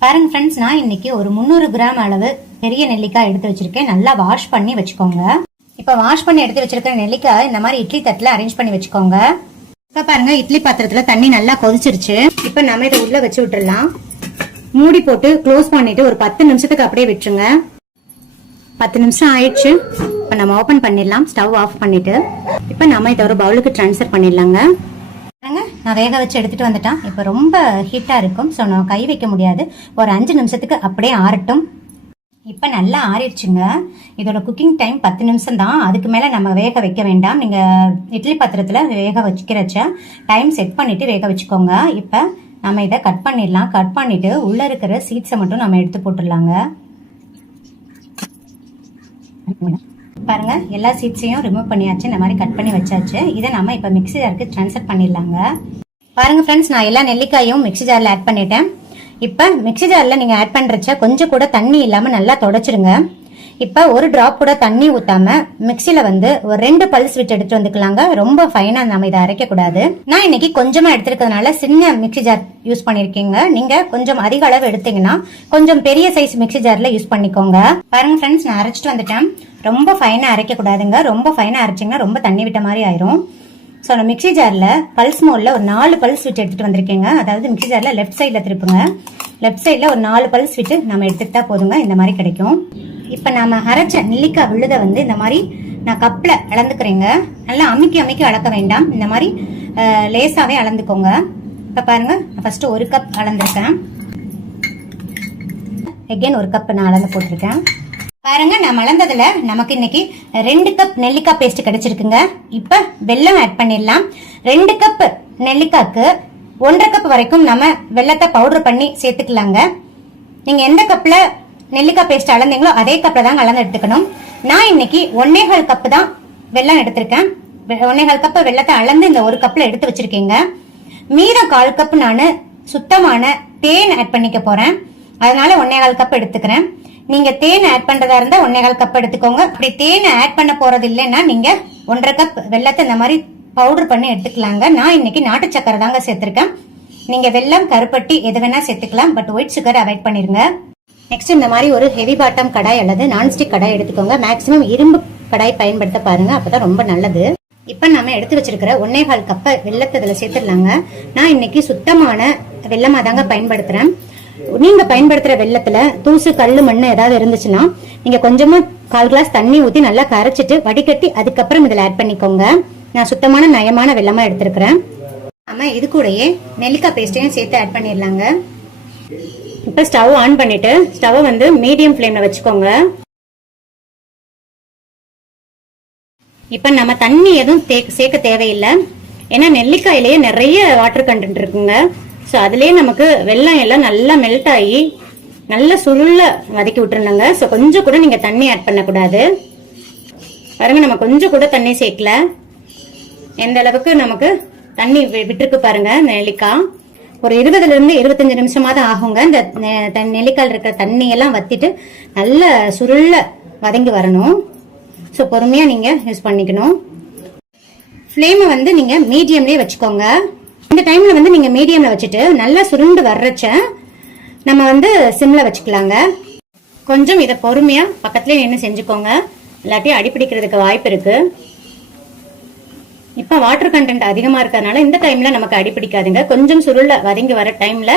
பாருங்க ஃப்ரெண்ட்ஸ் நான் இன்னைக்கு ஒரு முந்நூறு கிராம் அளவு பெரிய நெல்லிக்காய் எடுத்து வச்சிருக்கேன். நல்லா வாஷ் பண்ணி வச்சுக்கோங்க. இப்போ வாஷ் பண்ணி எடுத்து வச்சிருக்கிற நெல்லிக்காய் இந்த மாதிரி இட்லி தட்டில் அரேஞ்ச் பண்ணி வச்சுக்கோங்க. இப்போ பாருங்க இட்லி பாத்திரத்துல தண்ணி நல்லா கொதிச்சிருச்சு. இப்போ நம்ம இதை உள்ள வச்சு விட்டுறலாம். மூடி போட்டு க்ளோஸ் பண்ணிட்டு ஒரு பத்து நிமிஷத்துக்கு அப்படியே விட்டுருங்க. பத்து நிமிஷம் ஆயிடுச்சு. இப்போ நம்ம ஓப்பன் பண்ணிடலாம். ஸ்டவ் ஆஃப் பண்ணிட்டு. இப்போ நம்ம இதை ஒரு பவுலுக்கு ட்ரான்ஸ்ஃபர் பண்ணிடலாங்க. நான் வேக வச்சு எடுத்துட்டு வந்துட்டேன். இப்போ ரொம்ப ஹீட்டாக இருக்கும். ஸோ நான் கை வைக்க முடியாது. ஒரு அஞ்சு நிமிஷத்துக்கு அப்படியே ஆறட்டும். இப்போ நல்லா ஆறிடுச்சுங்க. இதோட குக்கிங் டைம் பத்து நிமிஷம் தான். அதுக்கு மேலே நம்ம வேக வைக்க வேண்டாம். நீங்கள் இட்லி பாத்திரத்தில் வேக வச்சுக்கிறச்ச டைம் செட் பண்ணிவிட்டு வேக வச்சுக்கோங்க. இப்போ நம்ம இதை கட் பண்ணிடலாம். கட் பண்ணிவிட்டு உள்ளே இருக்கிற சீட்ஸை மட்டும் நம்ம எடுத்து போட்டுடலாங்க. பாருங்க எல்லா சீட்ஸையும் ரிமூவ் பண்ணியாச்சு இந்த மாதிரி கட் பண்ணி வச்சாச்சு. இதை நம்ம இப்போ மிக்ஸி ஜாருக்கு ட்ரான்ஸ்ஃபர் பண்ணிடலாங்க. பாருங்க ஃப்ரெண்ட்ஸ் நான் எல்லா நெல்லிக்காயும் மிக்ஸி ஜாரில் ஆட் பண்ணிட்டேன். இப்போ மிக்ஸி ஜாரில் நீங்கள் ஆட் பண்ணுறச்ச கொஞ்சம் கூட தண்ணி இல்லாமல் நல்லா தொடச்சிருங்க. இப்போ ஒரு ட்ராப் கூட தண்ணி ஊத்தாம மிக்ஸில வந்து ஒரு ரெண்டு பல்ஸ் விட்டு எடுத்துட்டு வந்துக்கலாங்க. ரொம்ப ஃபைனா நம்ம இதை அரைக்க கூடாது. நான் இன்னைக்கு கொஞ்சமா எடுத்திருக்கிறதுனால சின்ன மிக்ஸி ஜார் யூஸ் பண்ணிருக்கீங்க. நீங்க கொஞ்சம் அதிக அளவு எடுத்தீங்கன்னா கொஞ்சம் பெரிய சைஸ் மிக்ஸி ஜார்ல யூஸ் பண்ணிக்கோங்க. பாருங்க ஃப்ரெண்ட்ஸ் நான் அரைச்சிட்டு வந்துட்டேன். ரொம்ப ஃபைனா அரைக்க கூடாதுங்க. ரொம்ப ஃபைனா அரைச்சிங்கன்னா ரொம்ப தண்ணி விட்ட மாதிரி ஆயிரும். ஸோ நான் மிக்ஸி ஜாரில் பல்ஸ் மோலில் ஒரு நாலு பல்ஸ் விட்டு எடுத்துகிட்டு வந்திருக்கேங்க. அதாவது மிக்ஸி ஜாரில் லெஃப்ட் சைடில் திருப்புங்க. லெஃப்ட் சைடில் ஒரு நாலு பல்ஸ் விட்டு நம்ம எடுத்துக்கிட்டா போதுங்க. இந்த மாதிரி கிடைக்கும். இப்போ நாம அரைச்ச நெல்லிக்காய் விழுத வந்து இந்த மாதிரி நான் கப்பில் அளந்துக்கிறேங்க. நல்லா அமுக்கி அமுக்கி அளக்க வேண்டாம். இந்த மாதிரி லேசாகவே லேசாவே அளந்துக்கோங்க. இப்போ பாருங்க நான் ஃபர்ஸ்ட் ஒரு கப் அளந்திருக்கேன். எகைன் ஒரு கப் நான் அளந்து போட்டிருக்கேன். பாருங்க நான் அளந்ததுல நமக்கு இன்னைக்கு ரெண்டு கப் நெல்லிக்காய் பேஸ்ட் கிடைச்சிருக்குங்க. இப்ப வெல்லம் ஆட் பண்ணிடலாம். ரெண்டு கப் நெல்லிக்காய்க்கு ஒன்றரை கப் வரைக்கும் நம்ம வெல்லத்தை பவுடர் பண்ணி சேர்த்துக்கலாங்க. நீங்க எந்த கப்ல நெல்லிக்காய் பேஸ்ட் அளந்தீங்களோ அதே கப்பில் தான் அளந்து எடுத்துக்கணும். நான் இன்னைக்கு ஒன்னேகால் கப்பு தான் வெல்லம் எடுத்திருக்கேன். வெ- ஒன்னேகால் கப்பு வெல்லத்தை அளந்து இந்த ஒரு கப்பில் எடுத்து வச்சிருக்கீங்க. மீதம் கால் கப் நான் சுத்தமான தேன் ஆட் பண்ணிக்க போறேன். அதனால ஒன்னேகால் கப் எடுத்துக்கிறேன். நீங்க தேன் ஆட் பண்றதா இருந்தா ஒன்னேகால் கப் எடுத்துக்கோங்க. அப்படி தேன் ஆட் பண்ண போறது இல்லைன்னா நீங்க ஒன்றரை கப் வெல்லத்தை இந்த மாதிரி பவுடர் பண்ணி எடுத்துக்கலாங்க. நான் இன்னைக்கு நாட்டு சக்கரை தாங்க சேர்த்திருக்கேன். நீங்க வெல்லம் கருப்பட்டி எது வேணா சேர்த்துக்கலாம். பட் ஒயிட் சுகர் அவாய்ட் பண்ணிருங்க. நெக்ஸ்ட் இந்த மாதிரி ஒரு ஹெவி பாட்டம் கடாய் அல்லது நான்ஸ்டிக் கடாய் எடுத்துக்கோங்க. மேக்ஸிமம் இரும்பு கடாய் பயன்படுத்த பாருங்க. அப்பதான் ரொம்ப நல்லது. இப்ப நம்ம எடுத்து வச்சிருக்கிற ஒன்னேகால் கப்ப வெள்ளத்தை இதில் சேர்த்துடலாங்க. நான் இன்னைக்கு சுத்தமான வெள்ளமா தாங்க பயன்படுத்துறேன். நீங்க பயன்படுத்துற வெள்ளத்துல தூசு கல்லு மண் ஏதாவது இருந்துச்சுன்னா நீங்க கொஞ்சமா கால் கிளாஸ் தண்ணி ஊத்தி நல்லா கரைச்சிட்டு வடிகட்டி அதுக்கப்புறம் இதுல ஆட் பண்ணிக்கோங்க. நான் சுத்தமான நயமான வெள்ளமா எடுத்திருக்கிறேன். ஆமா இது கூடயே நெல்லிக்காய் பேஸ்டையும் சேர்த்து ஆட் பண்ணிடலாங்க. இப்போ ஸ்டவ் ஆன் பண்ணிவிட்டு ஸ்டவ் வந்து மீடியம் ஃப்ளேமில் வச்சுக்கோங்க. இப்போ நம்ம தண்ணி எதுவும் தே- சேர்க்க தேவையில்லை. ஏன்னா நெல்லிக்காயிலேயே நிறைய வாட்டர் கண்டென்ட் இருக்குங்க. ஸோ அதுலேயே நமக்கு வெள்ளம் எல்லாம் நல்லா மெல்ட் ஆகி நல்லா சுருள வதக்கி விட்டுருந்தாங்க ஸோ கொஞ்சம் கூட நீங்கள் தண்ணி ஆட் பண்ணக்கூடாது. பாருங்க நம்ம கொஞ்சம் கூட தண்ணி சேர்க்கல. எந்த அளவுக்கு நமக்கு தண்ணி வி- விட்டிருக்கு பாருங்க நெல்லிக்காய். ஒரு இருபதுல இருந்து இருபத்தஞ்சு நிமிஷமா தான் ஆகுங்க. இந்த நெ- த- இருக்கிற தண்ணி எல்லாம் வத்திட்டு நல்ல சுருள்ள வதங்கி வரணும். ஸோ பொறுமையா நீங்க யூஸ் பண்ணிக்கணும். ஃப்ளேமை வந்து நீங்க மீடியம்லயே வச்சுக்கோங்க. இந்த டைம்ல வந்து நீங்க மீடியம்ல வச்சுட்டு நல்லா சுருண்டு வர்றச்ச நம்ம வந்து சிம்ல வச்சுக்கலாங்க. கொஞ்சம் இதை பொறுமையா பக்கத்துலயே நின்று செஞ்சுக்கோங்க. இல்லாட்டி அடிப்பிடிக்கிறதுக்கு வாய்ப்பு இருக்கு. இப்ப வாட்டர் கண்டென்ட் அதிகமா இருக்கிறதுனால இந்த டைம்ல நமக்கு அடிப்பிடிக்காதுங்க கொஞ்சம் சுருள வதங்கி வர டைம்ல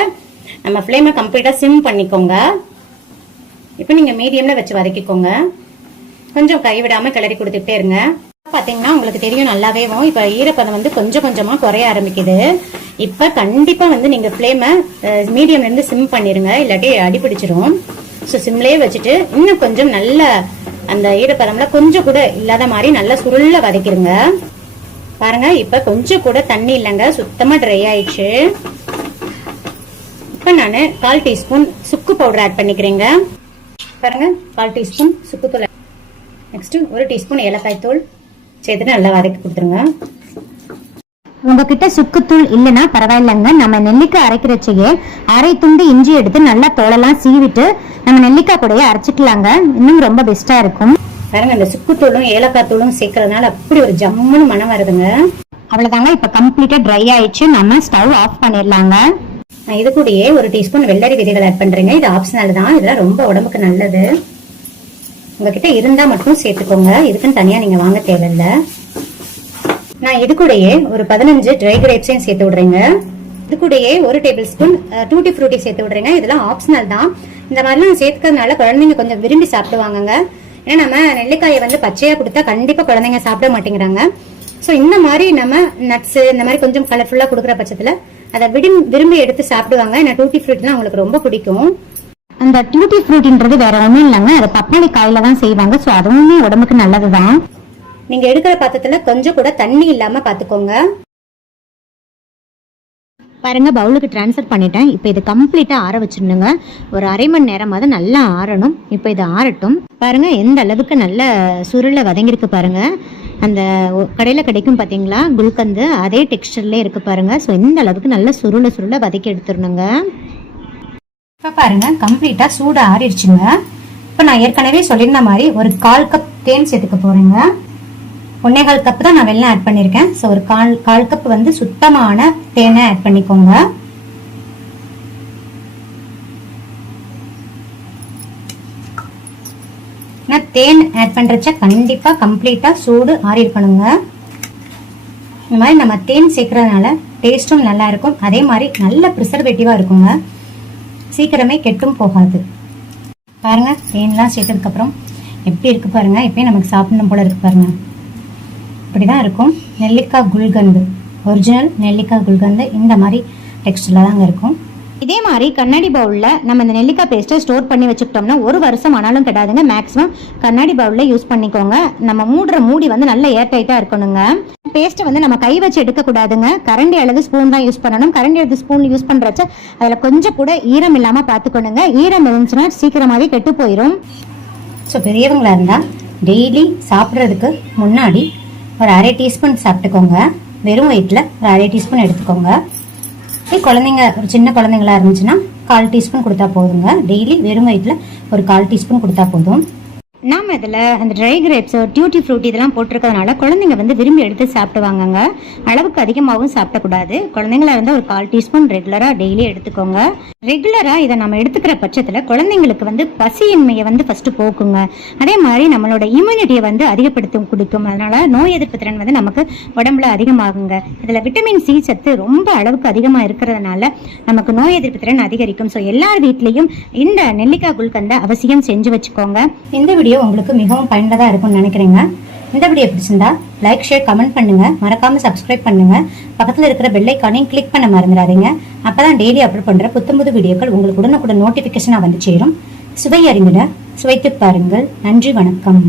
நம்ம ஃப்ளேமை கம்ப்ளீட்டா சிம் பண்ணிக்கோங்க. இப்போ நீங்க மீடியம்ல வச்சு வதக்கிக்கோங்க. கொஞ்சம் கைவிடாம கிளறி கொடுத்துட்டே இருங்க. பாத்தீங்கன்னா உங்களுக்கு தெரியும் நல்லாவேவும் இப்ப ஈரப்பதம் வந்து கொஞ்சம் கொஞ்சமா குறைய ஆரம்பிக்குது. இப்ப கண்டிப்பா வந்து நீங்க ஃப்ளேமை மீடியம்ல இருந்து சிம் பண்ணிருங்க. இல்லாட்டி அடிபிடிச்சிரும் ஸோ சிம்லயே வச்சுட்டு இன்னும் கொஞ்சம் நல்ல அந்த ஈரப்பதம்ல கொஞ்சம் கூட இல்லாத மாதிரி நல்லா சுருளில் வதக்கிருங்க. பாருங்க இப்ப கொஞ்சம் கூட தண்ணி இல்லைங்க. சுத்தமா ட்ரை ஆயிடுச்சு. இப்ப நான் கால் டீஸ்பூன் சுக்கு பவுடர் ஆட் பண்ணிக்கிறேங்க. பாருங்க கால் டீஸ்பூன் சுக்குத்தூள் நெக்ஸ்ட் ஒரு டீஸ்பூன் ஏலக்காய் தூள். சேர்த்துட்டு நல்லா வதக்கி கொடுத்துருங்க. உங்ககிட்ட சுக்குத்தூள் இல்லைன்னா பரவாயில்லைங்க. நம்ம நெல்லிக்காய் அரைக்கிறச்சையே அரை துண்டு இஞ்சி எடுத்து நல்லா தோலெல்லாம் சீவிட்டு நம்ம நெல்லிக்காய் கூடயே அரைச்சிக்கலாங்க. இன்னும் ரொம்ப பெஸ்டா இருக்கும். பாருங்க இந்த சுக்குத்தூளும் ஏலக்காய் தூளும் சேர்க்கறதுனால அப்படி ஒரு ஜம்முன்னு மனம் வருதுங்க. அவ்வளவுதாங்க இப்ப கம்ப்ளீட்டா ட்ரை ஆயிடுச்சு. நம்ம ஸ்டவ் ஆஃப் பண்ணிடலாங்க. நான் இது கூடயே ஒரு டீஸ்பூன் வெள்ளரி விதைகள் ஆட் பண்றேங்க. இது ஆப்ஷனல் தான். இதெல்லாம் ரொம்ப உடம்புக்கு நல்லது. உங்ககிட்ட இருந்தா மட்டும் சேர்த்துக்கோங்க. இதுக்குன்னு தனியா நீங்க வாங்க தேவையில்ல. நான் இது கூடயே ஒரு பதினஞ்சு ட்ரை கிரேப்ஸையும் சேர்த்து விடுறேங்க. இது கூடயே ஒரு டேபிள் ஸ்பூன் டூட்டி ஃப்ரூட்டி சேர்த்து விடுறேங்க. இதெல்லாம் ஆப்ஷனல் தான். இந்த மாதிரிலாம் சேர்த்துக்கிறதுனால குழந்தைங்க கொஞ்சம் விரும்பி சாப்பிடுவாங்கங்க. ஏன்னா நம்ம நெல்லிக்காயை வந்து பச்சையா கொடுத்தா கண்டிப்பா குழந்தைங்க சாப்பிட மாட்டேங்கிறாங்க. ஸோ இந்த மாதிரி நம்ம நட்ஸ் இந்த மாதிரி கொஞ்சம் கலர்ஃபுல்லா கொடுக்குற பட்சத்துல அதை விரும்பி விரும்பி எடுத்து சாப்பிடுவாங்க. ஏன்னா டூட்டி ஃப்ரூட்லாம் அவங்களுக்கு ரொம்ப பிடிக்கும். அந்த டியூட்டி ஃப்ரூட்ன்றது வேற ஒண்ணும் இல்லைங்க. அது பப்பாளி காயில தான் செய்வாங்க. ஸோ அதுவுமே உடம்புக்கு நல்லதுதான். நீங்க எடுக்கிற பாத்திரத்துல கொஞ்சம் கூட தண்ணி இல்லாம பாத்துக்கோங்க. பாருங்க பவுலுக்கு ட்ரான்ஸ்ஃபர் பண்ணிட்டேன். இப்போ இது கம்ப்ளீட்டாக ஆற வச்சிடணுங்க. ஒரு அரை மணி நேரமாவது நல்லா ஆறணும். இப்போ இது ஆறட்டும். பாருங்க எந்த அளவுக்கு நல்ல சுருளை வதங்கியிருக்கு பாருங்க. அந்த கடையில் கிடைக்கும் பார்த்தீங்களா குல்கந்து அதே டெக்ஸ்டர்லேயே இருக்கு பாருங்க. ஸோ இந்த அளவுக்கு நல்ல சுருளை சுருளை வதக்கி எடுத்துடணுங்க. இப்போ பாருங்க கம்ப்ளீட்டாக சூடாக ஆறிடுச்சுங்க. இப்போ நான் ஏற்கனவே சொல்லியிருந்த மாதிரி ஒரு கால் கப் தேன் சேர்த்துக்க போகிறேங்க ஒன்னே கால் கப் தான் நான் வெள்ளம் ஆட் பண்ணியிருக்கேன் ஸோ ஒரு கால் கால் கப் வந்து சுத்தமான தேனை ஆட் பண்ணிக்கோங்க. நான் தேன் ஆட் பண்ணுறச்ச கண்டிப்பாக கம்ப்ளீட்டாக சூடு ஆறி இருக்கணுங்க. இந்த மாதிரி நம்ம தேன் சேர்க்கறதுனால டேஸ்ட்டும் நல்லா இருக்கும். அதே மாதிரி நல்ல ப்ரிசர்வேட்டிவாக இருக்குங்க. சீக்கிரமே கெட்டும் போகாது. பாருங்கள் தேன்லாம் சேர்த்ததுக்கப்புறம் எப்படி இருக்குது பாருங்கள் இப்பயும் நமக்கு சாப்பிடணும் போல பாருங்கள் இப்படி தான் இருக்கும். நெல்லிக்காய் குல்கந்து. ஒரிஜினல் நெல்லிக்காய் குல்கந்து இந்த மாதிரி டெக்ஸ்டில் தாங்க இருக்கும். இதே மாதிரி கண்ணாடி பவுலில் நம்ம இந்த நெல்லிக்காய் பேஸ்ட்டை ஸ்டோர் பண்ணி வச்சுக்கிட்டோம்னா ஒரு வருஷம் ஆனாலும் கிடையாதுங்க மேக்ஸிமம் கண்ணாடி பவுலில் யூஸ் பண்ணிக்கோங்க. நம்ம மூடுற மூடி வந்து நல்ல ஏர் டைட்டாக இருக்கணுங்க பேஸ்ட்டை வந்து நம்ம கை வச்சு எடுக்கக்கூடாதுங்க கரண்டி அல்லது ஸ்பூன் தான் யூஸ் பண்ணணும். கரண்டி அல்லது ஸ்பூன் யூஸ் பண்ணுறச்ச அதில் கொஞ்சம் கூட ஈரம் இல்லாமல் பார்த்துக்கணுங்க. ஈரம் இருந்துச்சுன்னா சீக்கிரமாகவே கெட்டு போயிடும் ஸோ பெரியவங்களா இருந்தால் டெய்லி சாப்பிட்றதுக்கு முன்னாடி ஒரு அரை டீஸ்பூன் சாப்பிட்டுக்கோங்க. வெறும் வயிற்றில் ஒரு அரை டீஸ்பூன் எடுத்துக்கோங்க. குழந்தைங்க ஒரு சின்ன குழந்தைங்களா இருந்துச்சுன்னா கால் டீஸ்பூன் கொடுத்தா போதுங்க. டெய்லி வெறும் வயிற்றில் ஒரு கால் டீஸ்பூன் கொடுத்தா போதும். நாம இதுல அந்த ட்ரை கிரேப்ஸ் டியூட்டி ஃப்ரூட் இதெல்லாம் போட்டிருக்கிறதுனால குழந்தைங்க வந்து விரும்பி எடுத்து சாப்பிடுவாங்கங்க அளவுக்கு அதிகமாகவும் சாப்பிடக்கூடாது. குழந்தைங்களா இருந்தால் ஒரு கால் டீஸ்பூன் ரெகுலராக டெய்லி எடுத்துக்கோங்க. ரெகுலராக இதை நம்ம எடுத்துக்கிற பட்சத்துல குழந்தைங்களுக்கு வந்து பசியின்மையை வந்து ஃபஸ்ட்டு போக்குங்க. அதே மாதிரி நம்மளோட இம்யூனிட்டியை வந்து அதிகப்படுத்தும் கொடுக்கும். அதனால நோய் எதிர்ப்பு திறன் வந்து நமக்கு உடம்புல அதிகமாகுங்க. இதுல விட்டமின் சி சத்து ரொம்ப அளவுக்கு அதிகமா இருக்கிறதுனால நமக்கு நோய் எதிர்ப்பு திறன் அதிகரிக்கும். ஸோ எல்லார் வீட்லயும் இந்த நெல்லிக்காய் குல்கந்தை அவசியம் செஞ்சு வச்சுக்கோங்க. இந்த வீடியோ உங்களுக்கு மிகவும் பயனுள்ளதாக இருக்கும்னு நினைக்கிறேங்க. இந்த வீடியோ பிடிச்சிருந்தா லைக் ஷேர் கமெண்ட் பண்ணுங்க. மறக்காம சப்ஸ்கிரைப் பண்ணுங்க. பக்கத்தில் இருக்கிற பெல்லைக்கானையும் கிளிக் பண்ண மறந்துடாதீங்க. அப்பதான் டெய்லி அப்லோட் பண்ற புத்தம்புது வீடியோக்கள் உங்களுக்கு உடனுக்குடன் நோட்டிபிகேஷனாக வந்து சேரும். சுவை அறிந்திட சுவைத்து பாருங்கள். நன்றி வணக்கம்.